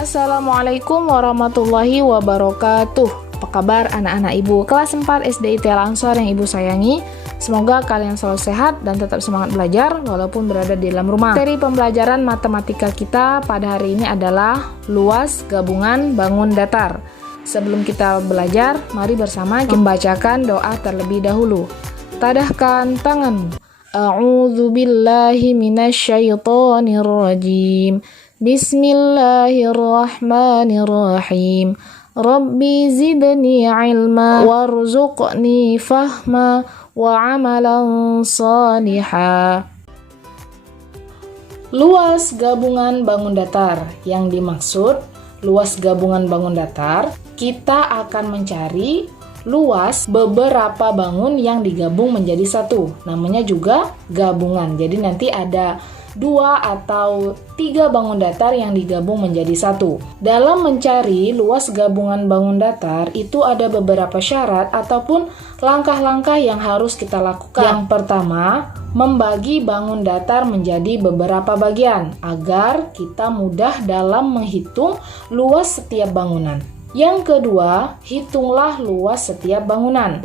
Assalamualaikum warahmatullahi wabarakatuh. Apa kabar anak-anak ibu kelas 4 SD IT Al-Ansor yang ibu sayangi? Semoga kalian selalu sehat dan tetap semangat belajar walaupun berada di dalam rumah. Materi pembelajaran matematika kita pada hari ini adalah luas gabungan bangun datar. Sebelum kita belajar, mari bersama kita membacakan doa terlebih dahulu. Tadahkan tanganmu. A'udzu billahi minasyaitonir rajim. Bismillahirrahmanirrahim. Rabbi zidni ilma warzuqni fahma wa amalan salihah. Luas gabungan bangun datar. Yang dimaksud luas gabungan bangun datar, kita akan mencari luas beberapa bangun yang digabung menjadi satu. Namanya juga gabungan. Jadi nanti ada 2 atau 3 bangun datar yang digabung menjadi satu. Dalam mencari luas gabungan bangun datar, itu ada beberapa syarat ataupun langkah-langkah yang harus kita lakukan. Yang pertama, membagi bangun datar menjadi beberapa bagian agar kita mudah dalam menghitung luas setiap bangunan. Yang kedua, hitunglah luas setiap bangunan.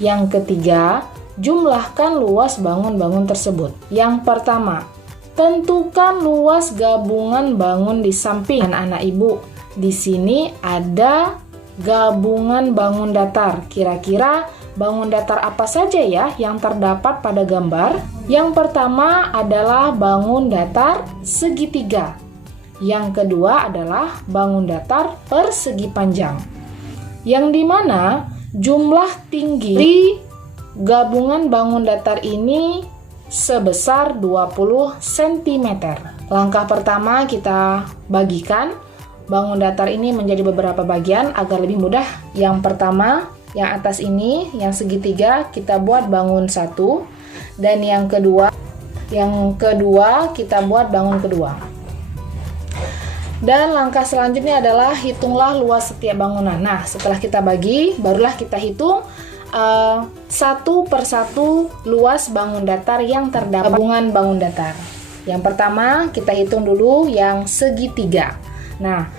Yang ketiga, jumlahkan luas bangun-bangun tersebut. Yang pertama, tentukan luas gabungan bangun di samping. Anak-anak ibu, di sini ada gabungan bangun datar. Kira-kira bangun datar apa saja ya yang terdapat pada gambar? Yang pertama adalah bangun datar segitiga. Yang kedua adalah bangun datar persegi panjang. Yang dimana jumlah tinggi di gabungan bangun datar ini sebesar 20 cm. Langkah pertama kita bagikan bangun datar ini menjadi beberapa bagian agar lebih mudah. Yang pertama, yang atas ini, yang segitiga kita buat bangun satu. Dan yang kedua kita buat bangun kedua. Dan langkah selanjutnya adalah hitunglah luas setiap bangunan. Nah, setelah kita bagi, barulah kita hitung satu persatu luas bangun datar yang terdapat gabungan bangun datar. Yang pertama kita hitung dulu yang segitiga. Nah,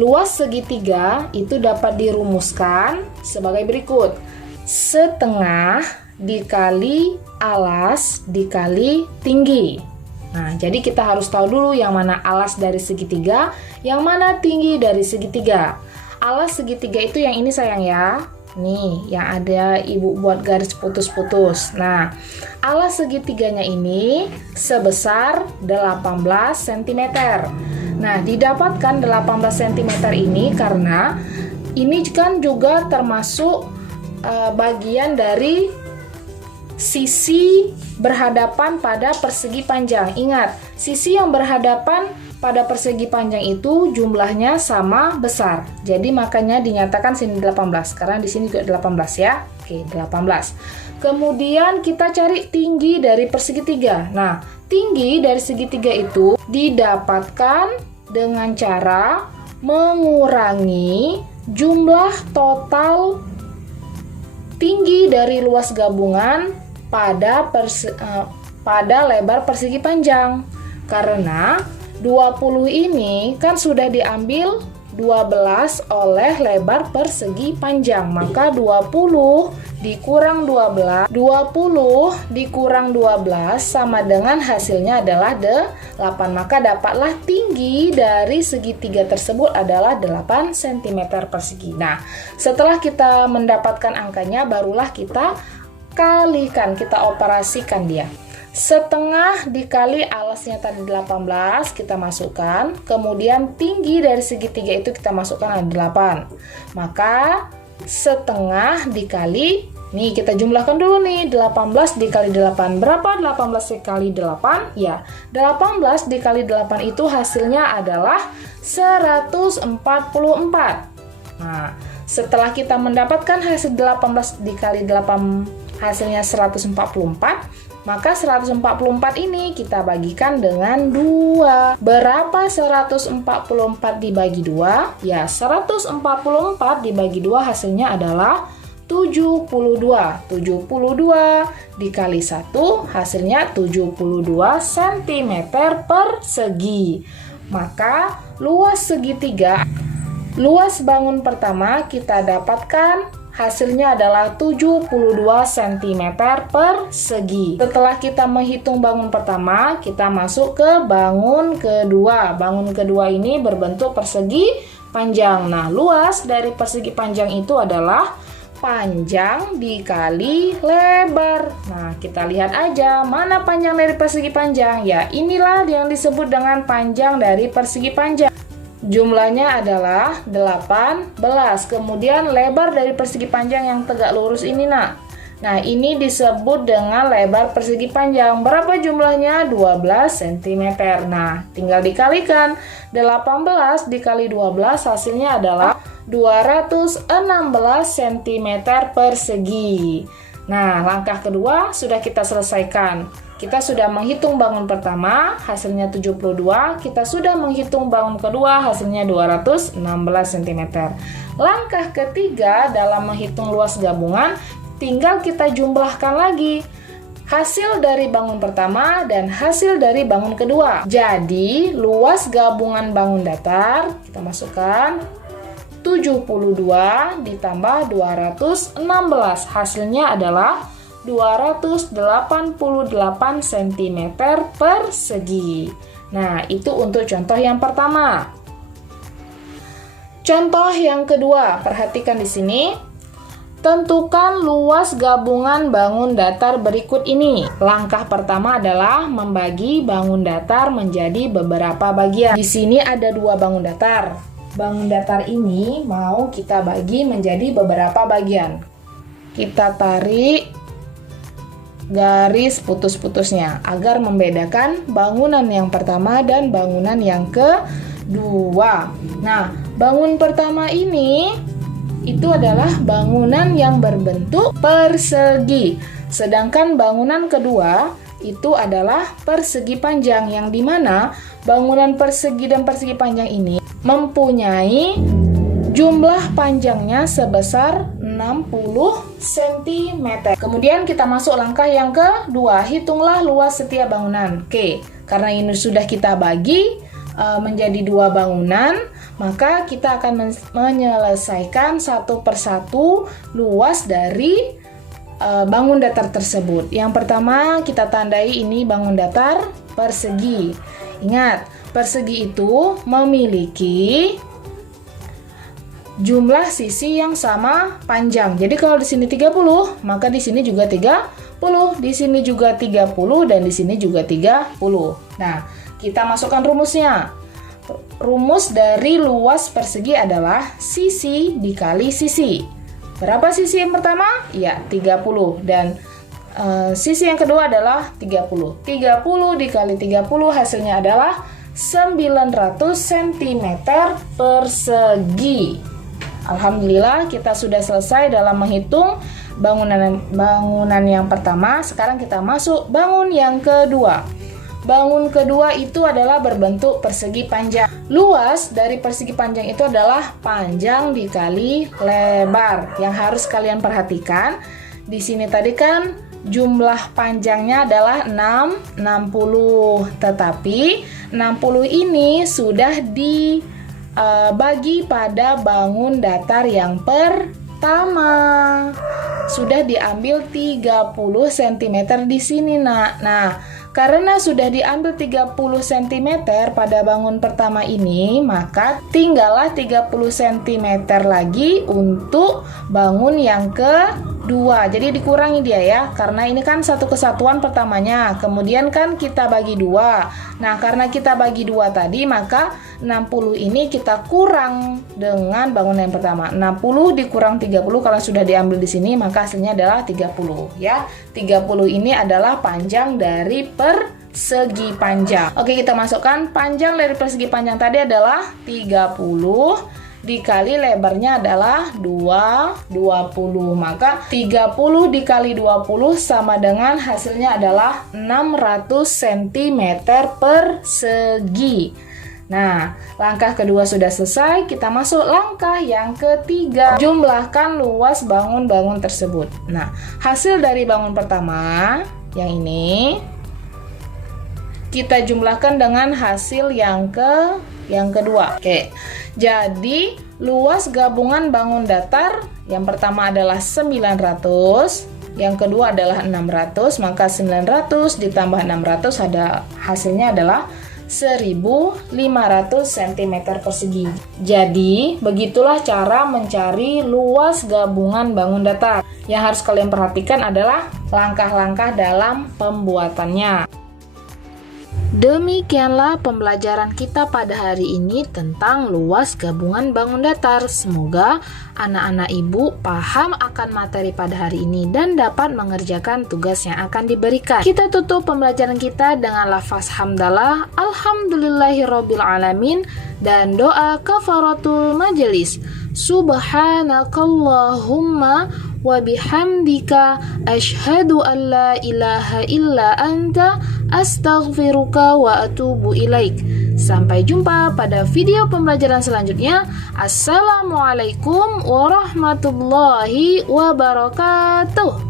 luas segitiga itu dapat dirumuskan sebagai berikut: setengah dikali alas dikali tinggi. Nah, jadi kita harus tahu dulu yang mana alas dari segitiga, yang mana tinggi dari segitiga. Alas segitiga itu yang ini sayang ya. Nih, yang ada ibu buat garis putus-putus. Nah, alas segitiganya ini sebesar 18 cm. Nah, didapatkan 18 cm ini karena ini kan juga termasuk bagian dari sisi berhadapan pada persegi panjang. Ingat, sisi yang berhadapan pada persegi panjang itu jumlahnya sama besar. Jadi makanya dinyatakan sini 18 karena di sini juga 18 ya. Oke, 18. Kemudian kita cari tinggi dari persegitiga. Nah, tinggi dari segitiga itu didapatkan dengan cara mengurangi jumlah total tinggi dari luas gabungan pada lebar persegi panjang. Karena 20 ini kan sudah diambil 12 oleh lebar persegi panjang. Maka 20 dikurang 12 sama dengan hasilnya adalah 8. Maka dapatlah tinggi dari segitiga tersebut adalah 8 cm persegi. Nah, setelah kita mendapatkan angkanya, barulah kita kalikan, kita operasikan dia. Setengah dikali alasnya tadi 18 kita masukkan, kemudian tinggi dari segitiga itu kita masukkan ada 8. Maka setengah dikali, nih kita jumlahkan dulu nih, 18 dikali 8. Berapa 18 dikali 8? Ya, 18 dikali 8 itu hasilnya adalah 144. Nah, setelah kita mendapatkan hasil 18 dikali 8 hasilnya 144, maka 144 ini kita bagikan dengan 2. Berapa 144 dibagi 2? Ya, 144 dibagi 2 hasilnya adalah 72. 72 dikali 1 hasilnya 72 cm persegi. maka luas segitiga, luas bangun pertama kita dapatkan hasilnya adalah 72 cm persegi. Setelah kita menghitung bangun pertama, kita masuk ke bangun kedua. Bangun kedua ini berbentuk persegi panjang. Nah, luas dari persegi panjang itu adalah panjang dikali lebar. Nah, kita lihat aja mana panjang dari persegi panjang. Ya, inilah yang disebut dengan panjang dari persegi panjang. Jumlahnya adalah 18. Kemudian lebar dari persegi panjang yang tegak lurus ini, nak. Nah, ini disebut dengan lebar persegi panjang. Berapa jumlahnya? 12 cm. Nah, tinggal dikalikan. 18 dikali 12 hasilnya adalah 216 cm persegi. Nah, langkah kedua sudah kita selesaikan. Kita sudah menghitung bangun pertama, hasilnya 72. Kita sudah menghitung bangun kedua, hasilnya 216 cm. Langkah ketiga dalam menghitung luas gabungan, tinggal kita jumlahkan lagi hasil dari bangun pertama dan hasil dari bangun kedua. Jadi, luas gabungan bangun datar, kita masukkan 72 ditambah 216. Hasilnya adalah 288 cm persegi. Nah, itu untuk contoh yang pertama. Contoh yang kedua, perhatikan di sini. Tentukan luas gabungan bangun datar berikut ini. Langkah pertama adalah membagi bangun datar menjadi beberapa bagian. Di sini ada 2 bangun datar. Bangun datar ini mau kita bagi menjadi beberapa bagian. Kita tarik garis putus-putusnya agar membedakan bangunan yang pertama dan bangunan yang kedua. Nah, bangun pertama ini itu adalah bangunan yang berbentuk persegi. Sedangkan bangunan kedua itu adalah persegi panjang, yang dimana bangunan persegi dan persegi panjang ini mempunyai jumlah panjangnya sebesar 60 cm. Kemudian kita masuk langkah yang kedua, hitunglah luas setiap bangunan. Oke, karena ini sudah kita bagi menjadi 2 bangunan, maka kita akan menyelesaikan satu persatu luas dari bangun datar tersebut. Yang pertama kita tandai ini bangun datar persegi. Ingat, persegi itu memiliki jumlah sisi yang sama panjang. Jadi kalau di sini 30, maka di sini juga 30, di sini juga 30, dan di sini juga 30. Nah, kita masukkan rumusnya. Rumus dari luas persegi adalah sisi dikali sisi. Berapa sisi yang pertama? Ya, 30. Dan sisi yang kedua adalah 30. 30 dikali 30 hasilnya adalah 900 cm persegi. Alhamdulillah kita sudah selesai dalam menghitung bangunan yang pertama. Sekarang kita masuk bangun yang kedua. Bangun kedua itu adalah berbentuk persegi panjang. Luas dari persegi panjang itu adalah panjang dikali lebar. Yang harus kalian perhatikan, di sini tadi kan jumlah panjangnya adalah 60. Tetapi 60 ini sudah dibagi pada bangun datar yang pertama. Sudah diambil 30 cm di sini, Nak. Nah, karena sudah diambil 30 cm pada bangun pertama ini, maka tinggallah 30 cm lagi untuk bangun yang kedua. Jadi dikurangi dia ya, karena ini kan satu kesatuan pertamanya. Kemudian kan kita bagi 2. Nah, karena kita bagi 2 tadi, maka 60 ini kita kurang dengan bangunan yang pertama. 60 dikurang 30 kalau sudah diambil di sini, maka hasilnya adalah 30 ya. 30 ini adalah panjang dari persegi panjang. Oke, kita masukkan panjang dari persegi panjang tadi adalah 30 dikali lebarnya adalah 20. Maka 30 dikali 20 sama dengan hasilnya adalah 600 cm persegi. Nah, langkah kedua sudah selesai, kita masuk langkah yang ketiga. Jumlahkan luas bangun-bangun tersebut. Nah, hasil dari bangun pertama, yang ini, kita jumlahkan dengan hasil yang kedua. Oke. Jadi, luas gabungan bangun datar yang pertama adalah 900, yang kedua adalah 600, maka 900 ditambah 600 hasilnya adalah 1500 cm persegi. Jadi, begitulah cara mencari luas gabungan bangun datar. Yang harus kalian perhatikan adalah langkah-langkah dalam pembuatannya. Demikianlah pembelajaran kita pada hari ini tentang luas gabungan bangun datar. Semoga anak-anak ibu paham akan materi pada hari ini dan dapat mengerjakan tugas yang akan diberikan. Kita tutup pembelajaran kita dengan lafaz hamdalah, alhamdulillahirabbil alamin, dan doa kafaratul majelis. Subhanakallahumma wa bihamdika asyhadu an la ilaha illa anta astaghfiruka wa atubu ilaik. Sampai jumpa pada video pembelajaran selanjutnya. Assalamualaikum warahmatullahi wabarakatuh.